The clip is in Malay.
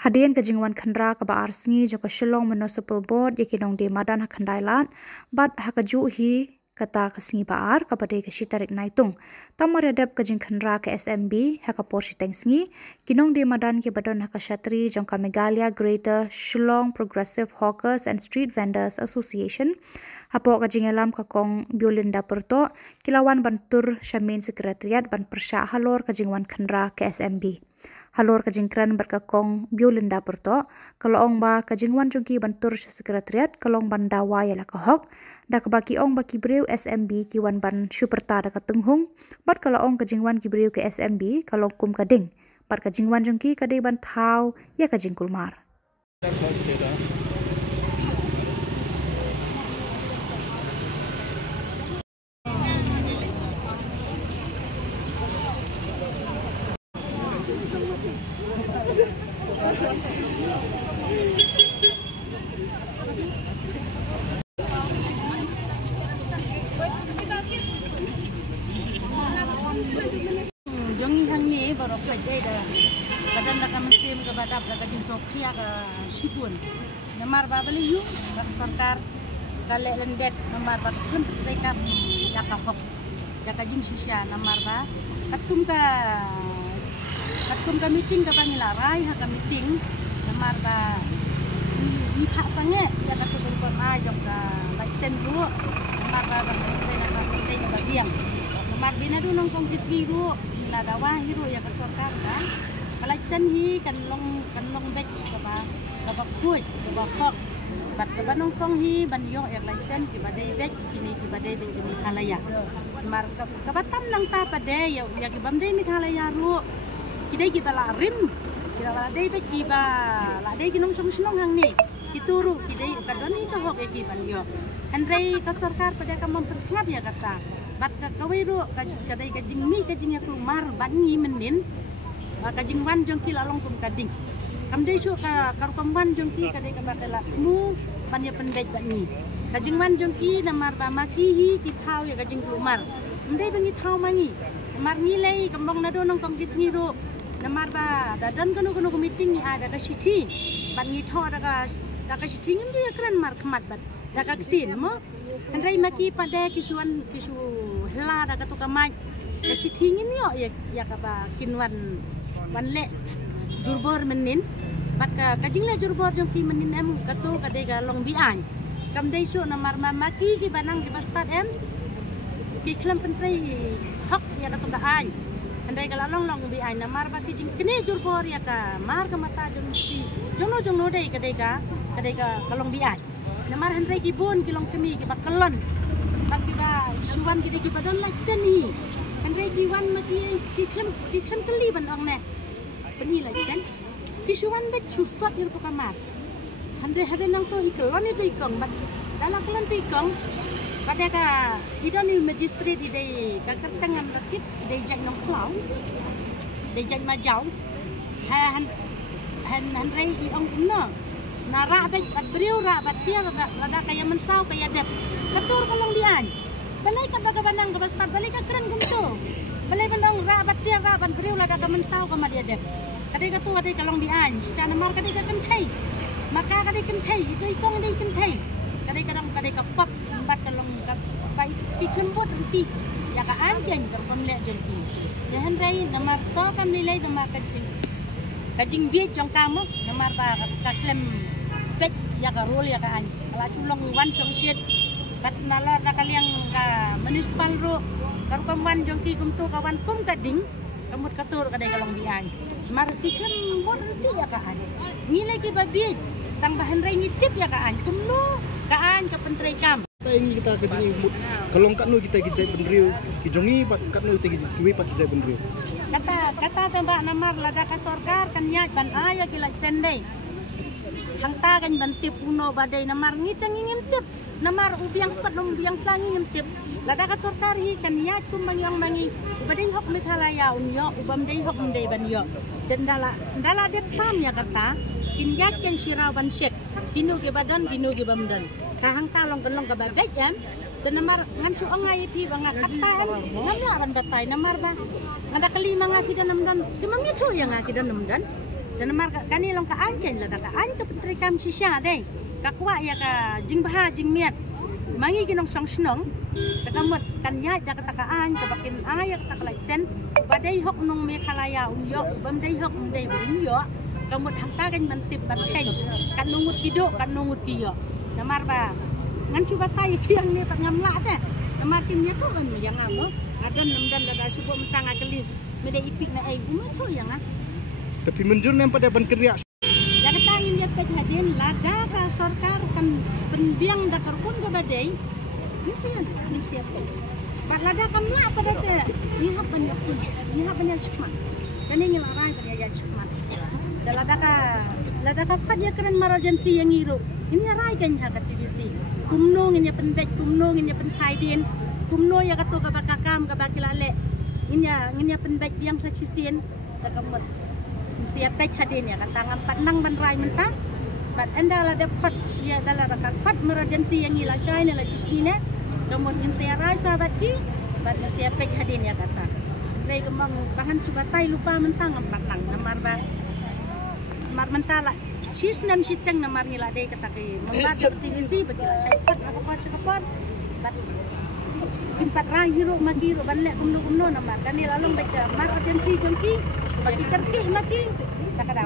Hadian ke jingwan khandra ka ba arsngi jo ka Shillong Municipal Board ye kinong de madan ha khandailat bat ha ka ju hi kata ka sngi ba ar ka bade ka shitarik naitung tamar adap ka jing khandra ka SMB ha ka porsi teng sngi kinong de madan ke badon ha ka shatri jong ka Meghalaya Greater Shillong Progressive Hawkers and Street Vendors Association hapo ka jingelam ka kong Biolinda Perto kilawan bantur Shamin Sekretariat ban persya halor ka jingwan khandra ka SMB halor ka jingkran berkakong Biolinda Perto kalau ong ba ka jingwan jungki bantur sekretariat kalong banda waya la ka hok da ka baki ong baki breu SMB kiwan ban superta da ka tunghung bat kalau ong ka jingwan ki breu ke SMB kalong kum ka ding bat ka jingwan jungki ka de ban thau ya ka jingkulmar Jongi hangi baru kerja dah. Kadang nak mesin ke badap, nak jin sofia ke shipun. Namar babali yu, sarkar kale lendet namar bat klem sekap jaka hok. Jaka jin sisya namar ba. Katum ka meeting ka bangila rai ha ka meeting namar ba ni pak sange ya ka tu kon ajak ka license dulu. Namar ba bang ka ba biang. Namar bina du nong kong kisiru nila dawa hiru ya ka sarkar kan. Kalaitan hi kan long bek ka ba kuy ka ba hok. Bat ka ba nong kong hi ban yo ya license ki ba dei bek kini ki ba dei bek ni halaya. Namar ka ba tam nang ta pa de ya ki bam dei mi halaya ru. Kidai kita la rim kita la dei bek ki ba la dei kinong song hang ni. Kituru kidai ka doni ka hok ki ban yo. Andrei ka sarkar pada ka mempersngap ya kata. Bat ka kawiru ka dei ka jing mi ka jing ya keluar ban ni menin ka jing wan jong ki la long kum kading. Kam dei su ka karpamwan jong ki ka dei ka bakala mu ban ya penbej ban ni. Ka jing wan jong ki namar ba maki hi ki thau ya ka jing keluar. Ndei bangi thau mangi. Namar ni lei kambong na do nong kong ki ngiru. Namar ba da dan kanu meeting ni ada ka siti. Ban ngi thau da ka siti ngim dia keren mar kemat bat. Da ka ketin mo. Andai maki pada kisu hela da ka to ka mai. Ka siti ngim yo ya ka ba kinwan wan le jurbor menin. Bat ka jing le jurbor jong ki menin em ka to ka de ga long bi an. Kam dei su namar maki ki banang ki bastat em. Ki klam pentrai hak ya ka to ka an. Andai kalau long bi ai namar ba ki jing kene jurbor ya ka mar ka mata jong si jongno dei ka kalong bi ai namar handai ki bon ki long kemi ki bakalon bak ki ba suwan ki ki badon like seni handai ki wan ma ki kan kali ban ong ne pani like sen ki suwan bet chustot yang to kamar handai nang to ikelon itu ikong bat dalam kelon tu ikong pada ka idon ni magistrate idai ka kertangan rakit idai jag nong klau idai jag ma jau han rei i ong no na ra bet bat briu ra bat tia rada kaya mensau kaya dep katur kalong dian balai ka da ka banang ka bastar balai ka keren gumto balai bandong ra bat tia ra ban briu rada ka mensau ka ma dia dep kadai ka tu kadai kalong dian cana mar kadai ka kentai maka kadai kentai itu ikong dei kentai kadai ka pop bat kalong ka pai ikembot nanti ya ka anjen ka pamle jenti ya handai namar to kam nilai namar kajing biet jong kamu namar ba ka klem bet ya ka rol ya ka an ala chulong wan chong shit bat nala na kaliang ka municipal ro karukan wan jong ki kum to ka wan kum ka ding kamut katur kadai kalong bian mar ki klem bot nanti ya ka an nilai ki ba biet tang bahan rai ngitip ya ka an tumno ka an ka pentrai kam kita ingin kita kejini kalau kat nu kita kijai pendriu kijongi pat kat nu kita kiwi pat kijai pendriu kata tembak namar lada ka sarkar kan nya ban aya ki like sendai hangta kan ban tip uno badai namar ngitang ngim tip namar ubiang pat nom biang tlangi ngim tip lada ka sarkar hi kan nya kum mangyang mangi badai hok Meghalaya unyo ubam dei hok mendei ban yo dala dep sam ya kata kinyak ken sirau ban shek kinu ke badan kinu ke bamdan kahang talong kelong ke babek em tenamar ngan cu angai pi bangat kata em ngamla ban batai namar ba ngada kelima nga kita namdan kimam itu yang nga kita namdan dan mar kani long ka anken la ka an ka pentri kam sisya deh kakwa ya ka jing baha jing miat mangi kinong song snong kakamot kanya da katakaan kabakin ayak taklaiten badai hok nong me kalaya unyo bamdai hok mdai unyo kamot hangta kan mentip banteng kan nungut kido kan nungut kiyo namar ba ngan cuba tay yang ni tak ngamla teh namar timnya tu kan yang ngamo adon namdan da subo mentang akeli mede ipik na ai uma tu yang Tapi menjur nem pada ban keriak. Ya katangin dia pejadin lada ka sarkar kan penbiang da karpun ka badai ni siapa bat lada kamla pada te ni hak banyak pun ni hak banyak cuma kani ngilarai pada yang cuma lada ka dia keren emergency yang iru ini rai kan hak TVC kumno ngin ya pendek kumno ngin ya penhaidin kumno ya kato ka bakakam ka bakilale ngin ya pendek biang sacisien da kamot siapa hadin ya katangan pandang banrai mentang bat anda la dapat ya dalam rakat emergency yang ila China la China kemudian saya rasa bagi bat siapa hadin ya kata dari kembang bahan subatai lupa mentang pandang namar ba mar mentala sis nam siteng namar ngila dei kata ke membat aktiviti bagi la syaikat apa cakapar bat tempat rahiro magiro banlek kumno namar kani lalong baca emergency jongki bagi kerti mati tak ada